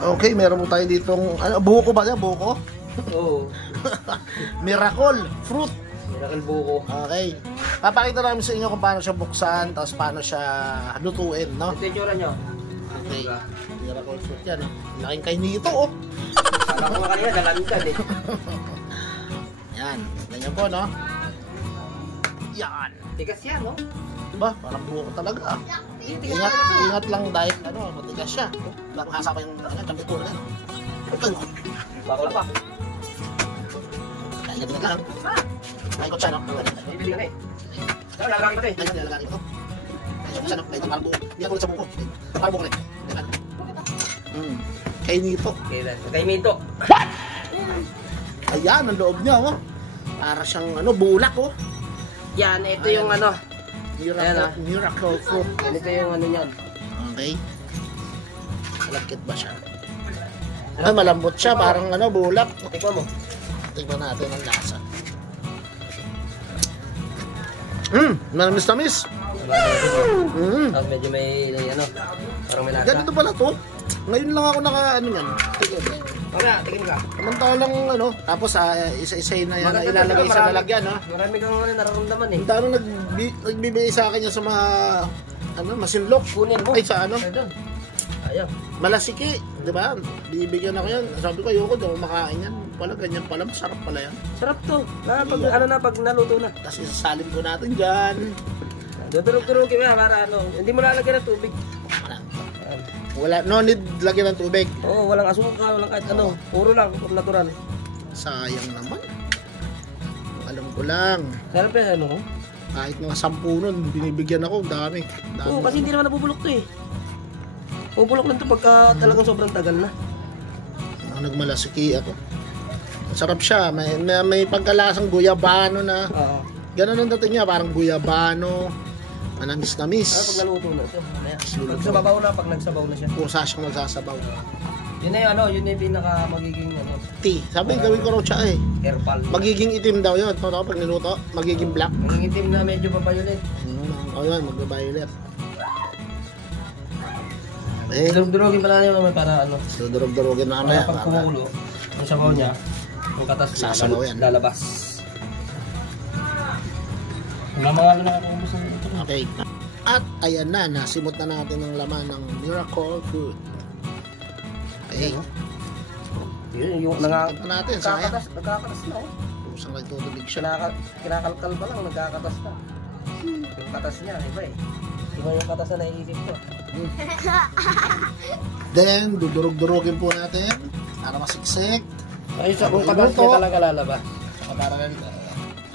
Okay, meron po tayo ditong, ano, buko ba yan? Buko? Oo. Miracle fruit. Miracle buko. Okay. Papakita namin sa inyo kung paano siya buksan, tapos paano siya lutuin, no? Ito yung tsura nyo. Okay. Miracle fruit yan, no? Laking kayo nito, oh. Saka ko nga kanina, dalamikad eh. Yan. Ganyan po, no? Yan. Tigas yan, no? Ba, parang buko talaga. Ingat lang dahil, ano, matigas siya. Nakakasa pa yung, ano, champion ko na. Bako lang pa. Kaya ganyan lang. Kaya ko siya, no? Bibili ka na eh. Saka lalagay pa to eh. Kaya nilalagay ko to. Kaya siya, no? Kaya parang buko. Hindi ako ulit sa buko. Parang buko rin. Kaya nito. Kay Minto. Ayan, ang loob niya, oh. Para siyang, ano, bulak, oh. Yan, ito yung ano. Miracle fruit. Ganito yung ano niyan. Okay. Malagkit ba siya? Ay, malambot siya. Parang, ano, bulak. Tikman mo. Tingnan natin ang lasa. Manamis-tamis. Tapos medyo may, ano, parang may lasa. Ganito pala to. Ngayon lang ako ano yan. Wala, tingin ka. Samantalang ano, tapos isa-isa na yan na ilalagay sa lalagyan, no? Marami kang nararamdaman eh. Ang dami nagbibigay sa akin yan sa mga ano, masinlok. Kunin mo. Ay, sa ano? Ayaw. Malasiki, di ba? Bibigyan ako yan. Sabi ko, ayoko daw makain yan. Wala, ganyan pala. Masarap pala yan. Sarap to. Pag naluto na. Tapos isasalin ko natin dyan. Dudurog-durogin mo para ano. Hindi mo lalagyan ng tubig. Wala, no need lagyan ng tubig. Oo, walang asukal, walang kahit ano. Puro lang, natural. Sayang naman. Alam ko lang. Sarap yan, ano? Kahit mga 10 nun, binibigyan ako. Dami. Oo, kasi hindi naman nabubulok to eh. Bubulok lang to pagka talagang sobrang tagal na. Nagmalasiki ako. Sarap siya. May pagkalasang guyabano na. Oo. Ganun ang dating niya. Parang guyabano. Manamis-namis. Pag naluto na ito. Pag sababaw na, pag nagsabaw na siya. Kusa siyang magsasabaw. Yun na yung ano, yun na yung pinaka magiging ano. Tea. Sabi, gawin ko raw siya eh. Herbal. Magiging itim daw yun. Ito pag niluto, magiging black. Magiging itim na medyo pa-violet. O yun, mag-violet. Eh, Durog-durogin pala naman para ano. so durog-durogin na Para pag kumukulo, yung sabaw niya, yung katas niya, Sasabaw yan. lalabas. Wala mga ano na ako Okay. At ayan na, nasimot na natin ang laman ng Miracle Fruit. Okay. Yun, yung Simot na natin, sayang. nagkakatas na oh. Pusang nagtutubig siya. Kinakalkal pa lang, nagkakatas na. Yung katas niya, iba eh. Iba yung katas na naiisip ko. Then, dudurog-durogin po natin para masiksik. Ay, sa kung katas niya talaga lalabas. Saka para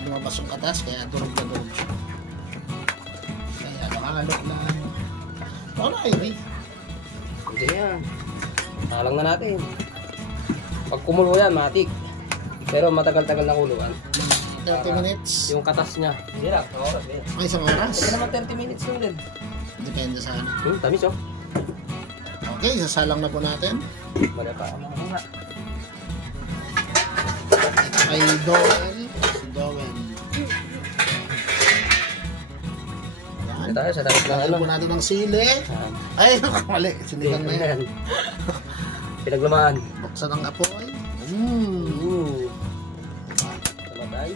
lumabas yung katas, kaya durog na durog siya. Kaya nakalok lang. Ano Ivy? Hindi yan. Talang na natin. Pag kumulo yan, matik. Pero matagal-tagal na kuluan. 30 minutes. Yung katas niya. Hindi lang, sa oras eh. May isang oras. Hindi naman 30 minutes lang din. Depende sa ano. Tamis oh. Okay, sasalang na po natin. Mali pa. Kay Dowell. Si Dowell. Yan. Tayo sa dapat ng ano. Lagyan po natin ng sili. Ay, mali. Sinigang na yan. Pinaglamaan. Buksan ang apoy. Tamatay.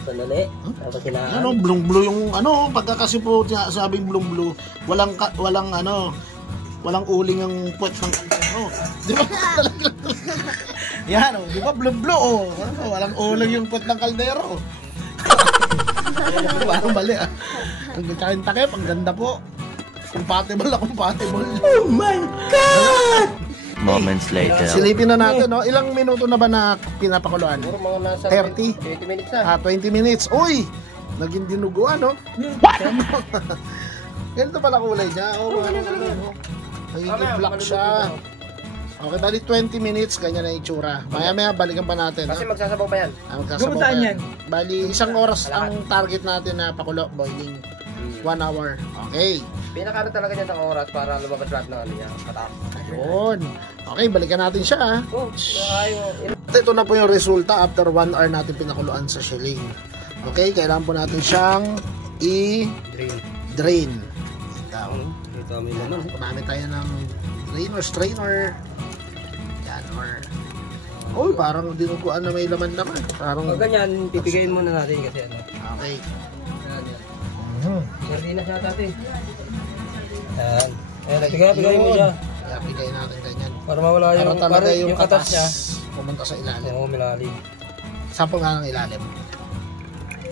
Sandali. Tapos hinaan. Ano, blue yung ano, pagka kasi po sabing blue, walang ano, walang uling ang puwet ng kaldero. Di ba? Yan, oh, di ba blue, oh. Walang uling yung puwet ng kaldero. Parang mali ah. Ang tsaka takip, ang ganda po. Compatible na compatible. Oh my God! Moments later. Silipin na natin, no? Ilang minuto na ba na pinapakuluan? Puro mga nasa 30? 20 minutes na. 20 minutes. Uy! Naging dinuguan, no? Ganito pala kulay niya. Oh, nagiging black siya. Okay, bali 20 minutes, ganyan na itsura. Maya-maya, balikan pa natin. Kasi No? magsasabaw pa yan. Magsasabaw pa yan. Bali, 1 oras ang target natin na pakulo, boiling. 1 hour. Okay. Pinakaano talaga niya ng oras para lumabas lahat ng ano niya. Patak. Ayun. Okay, balikan natin siya. Ah. Oh, Ito na po yung resulta after 1 hour natin pinakuluan sa shelling. Okay, kailangan po natin siyang i-drain. Ito may laman. Kumamit tayo ng Strainer. Yan, or... Uy, parang dinuguan na may laman naman. Parang... Pag ganyan, pipigayin muna natin kasi ano. Okay. Ayan, yan. Sardinas na natin. Ayan. Ayan, pigayin mo siya. Kaya pigayin natin ganyan. Para mawala yung, talaga yung katas niya. Pumunta sa ilalim. Oo, milalim. Sample nga ng ilalim.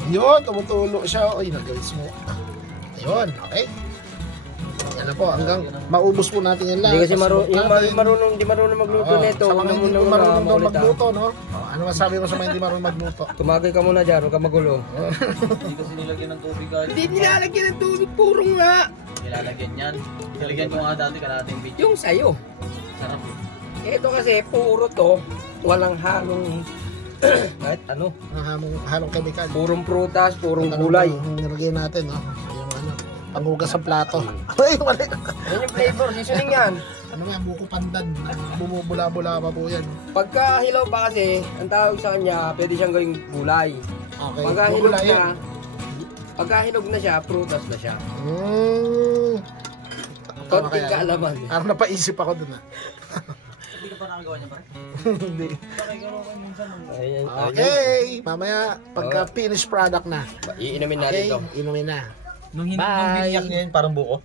Yun, tumutulo siya. Uy, nag-gawis mo. Ayun, okay. Yan na po, hanggang maubos po natin yan lang. Hindi kasi hindi marunong magluto nito. Sa mga hindi marunong daw magluto, no? Ano masabi mo sa mga hindi marunong magluto? Tumagay ka muna dyan, huwag ka magulo. Hindi kasi nilagyan ng tubig guys. Hindi nilalagyan ng tubig, purong nga. Nilalagyan yan. Nilagyan ko nga dati kalating video. Yung sayo. Sarap. Ito kasi puro to, walang halong kahit ano. Halong chemical. Purong prutas, purong gulay. Nilagyan natin, no? Yung ano, panghugas sa plato. Ay, mali. Yan yung flavor, seasoning yan. Ano yan, buko pandan. Bumubula-bula pa po yan. Pagka hilaw pa kasi, ang tawag sa kanya, pwede siyang gawing gulay. Okay. Pagka hinog na siya, prutas na siya. Tama Konting kaya. kaalaman. Parang napaisip ako dun, ha? Hindi ka pa nakagawa niya pare? Hindi. Ayan, Okay. Mamaya, pagka finished product na. Iinumin natin Okay, to. inumin na. Nung Bye. biniyak niya yun, parang buko.